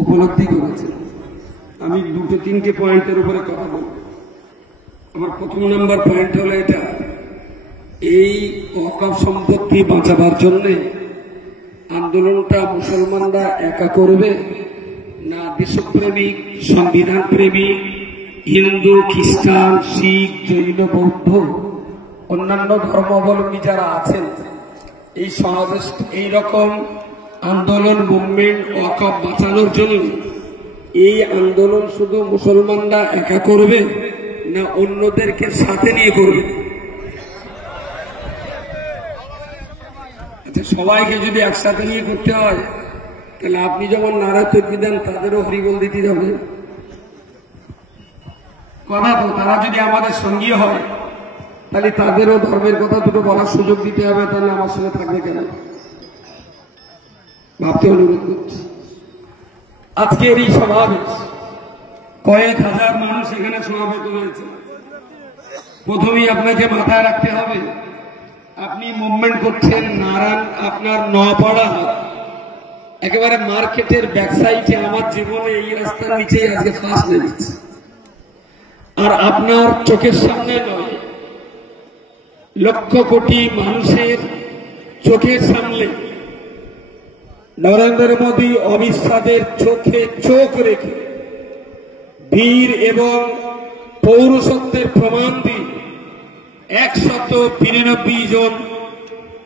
উপলব্ধি করেছে। আমি দুটো তিনটে পয়েন্টের উপরে কথা বলব। আমার প্রথম নাম্বার পয়েন্ট হলো এটা, এই ওয়াকফ সম্পত্তি বাঁচাবার জন্য আন্দোলনটা মুসলমানরা একা করবে না দেশপ্রেমিক, সংবিধান প্রেমিক, হিন্দু, খ্রিস্টান, শিখ, জৈন, বৌদ্ধ, অন্যান্য ধর্মাবলম্বী যারা আছেন এই সমাবেশ, এইরকম আন্দোলন মুভমেন্ট ওয়াকফ বাঁচানোর জন্য এই আন্দোলন শুধু মুসলমানরা একা করবে না অন্যদেরকে সাথে নিয়ে করবে? আচ্ছা, সবাইকে যদি একসাথে নিয়ে করতে হয় তাহলে আপনি যেমন নারায় তকবীর দেন তাদেরও হরিবল দিতে হবে। কথা তো, তারা যদি আমাদের সঙ্গী হয় তাহলে তাদেরও ধর্মের কথা দুটো বলার সুযোগ দিতে হবে। তাহলে আমার সঙ্গে থাকবে কেন? ভাবতে অনুরোধ করছি। আজকের এই সমাবেশ, কয়েক হাজার মানুষ এখানে সমাবেত হয়েছে। প্রথমেই আপনাকে মাথায় রাখতে হবে, আপনি মুভমেন্ট করছেন নারায়ণ, আপনার নপাড়া একেবারে মার্কেটের ব্যাক সাইডে। আমার জীবনে এই রাস্তার নিচেই আজকে ফার্স্ট নেমেছে। আর আপনার চোখের সামনে নয়, লক্ষ কোটি মানুষের চোখের সামনে নরেন্দ্র মোদী, অমিত শাহের চোখে চোখ রেখে বীর এবং পৌরসত্বের প্রমাণ দিয়ে 192 জন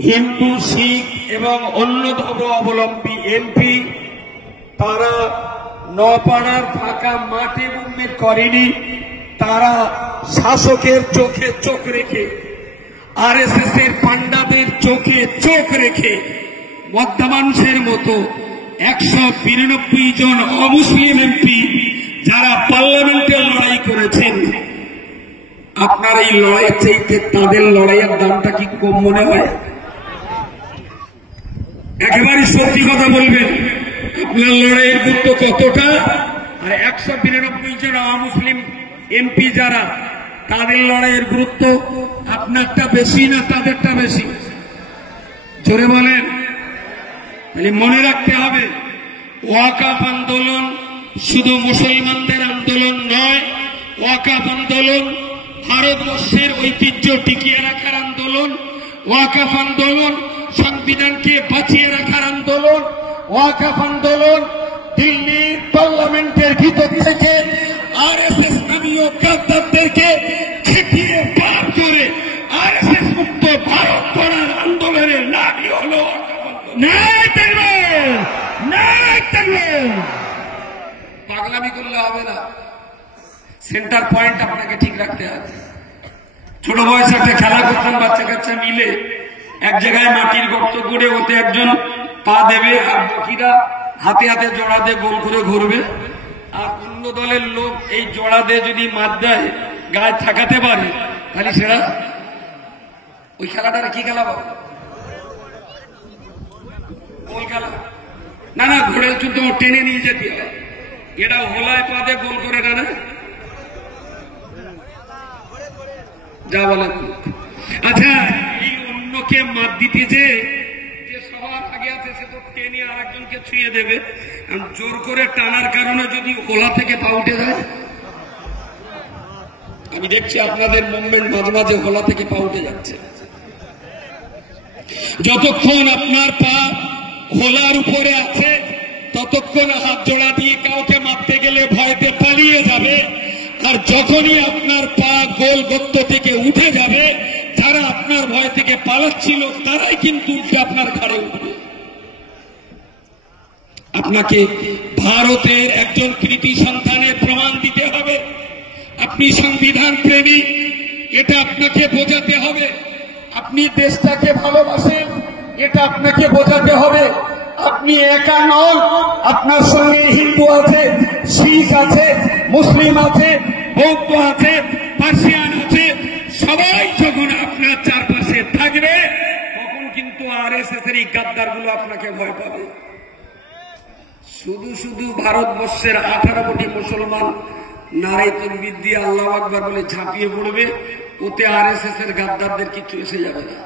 হিন্দু, শিখ এবং অন্য ধর্ম অবলম্বী এমপি, তারা নপাড়ার ফাঁকা মাঠে মুভমেন্ট করেনি। তারা শাসকের চোখে চোখ রেখে, আরএসএস এর পান্ডাদের চোখে চোখ রেখে মধ্যা মানুষের মতো 192 জন অমুসলিম এমপি যারা পার্লামেন্টে লড়াই করেছেন, আপনার এই লড়াইয়ের চাইতে তাদের লড়াইয়ের দামটা কি কম মনে হয়? একেবারে সত্যি কথা বলবেন, আপনার লড়াইয়ের গুরুত্ব কতটা? আর 192 জন অমুসলিম এমপি যারা, তাদের লড়াইয়ের গুরুত্ব আপনারটা বেশি না তাদেরটা বেশি? জোরে বলেন। তাহলে মনে রাখতে হবে, ওয়াকফ আন্দোলন শুধু মুসলমানদের আন্দোলন নয়। ওয়াকফ আন্দোলন ভারতবর্ষের ঐতিহ্য টিকিয়ে রাখার আন্দোলন। ওয়াকফ আন্দোলন সংবিধানকে বাঁচিয়ে রাখার আন্দোলন। ওয়াকফ আন্দোলন দিল্লির পার্লামেন্টের ভিতর থেকে আরএসএস নামীয় গাদ্দারদেরকে ছিটিয়ে বার করে আরএসএস মুক্ত ভারত গড়ার আন্দোলনের নামই হল পাগলামি করলে হবে না। সেন্টার পয়েন্ট আপনাকে ঠিক রাখতে হবে। ছোট বয়সে একটা খেলা করতাম বাচ্চা কাচ্চা মিলে, এক জায়গায় মাটির গর্ত করে ওতে একজন পা দেবে আর বাকিরা হাতে হাতে জোড়া দিয়ে গোল করে ঘুরবে। আর অন্য দলের লোক এই জোড়া দিয়ে যদি মার দেয়, গায়ে থাকাতে পারে, তাহলে সেটা ওই খেলাটার কি খেলা পাবো? গোল খেলা না, না, ঘোড়ার যুদ্ধ টেনে নিয়ে যেতে হবে। এটা হোলায় পা দিয়ে গোল করে না, যা বলেন। আচ্ছা, এই অন্যকে মার দিতে যে সবার আগে আছে সে তো টেনে আর একজনকে ছুঁয়ে দেবে। জোর করে টানার কারণে যদি হোলা থেকে পা উঠে যায়, আমি দেখছি আপনাদের মুভমেন্ট মাঝে মাঝে হোলা থেকে পা উঠে যাচ্ছে। যতক্ষণ আপনার পা হোলার উপরে আছে ততক্ষণ হাত জোড়া দিয়ে কাউকে মারতে গেলে ভয়তে পালিয়ে যাবে। আর যখনই আপনার পা গোল গর্ত থেকে উঠে যাবে, যারা আপনার ভয় থেকে পালাচ্ছিল তারাই কিন্তু আপনার ঘাড়ে উঠবে। আপনাকে ভারতের একজন কৃতি সন্তানের প্রমাণ দিতে হবে আপনি সংবিধান প্রেমী। এটা আপনাকে বোঝাতে হবে। আপনি দেশটাকে ভালোবাসেন, এটা আপনাকে বোঝাতে হবে। আপনি একা নন, আপনার সঙ্গে হিন্দু আছে, শিখ আছে, মুসলিম আছে, বৌদ্ধ আছে, পার্সিয়ান আছে। সবাই যখন আপনার চারপাশে থাকবে তখন কিন্তু আরএসএস এর এই গাদ্দারগুলো আপনাকে ভয় পাবে। শুধু শুধু ভারতবর্ষের 18 কোটি মুসলমান নারায়ে তাকবীর দিয়ে আল্লাহু আকবার বলে ঝাঁপিয়ে পড়বে, ওতে আরএসএস এর গাদ্দারদের কিছু এসে যাবে না।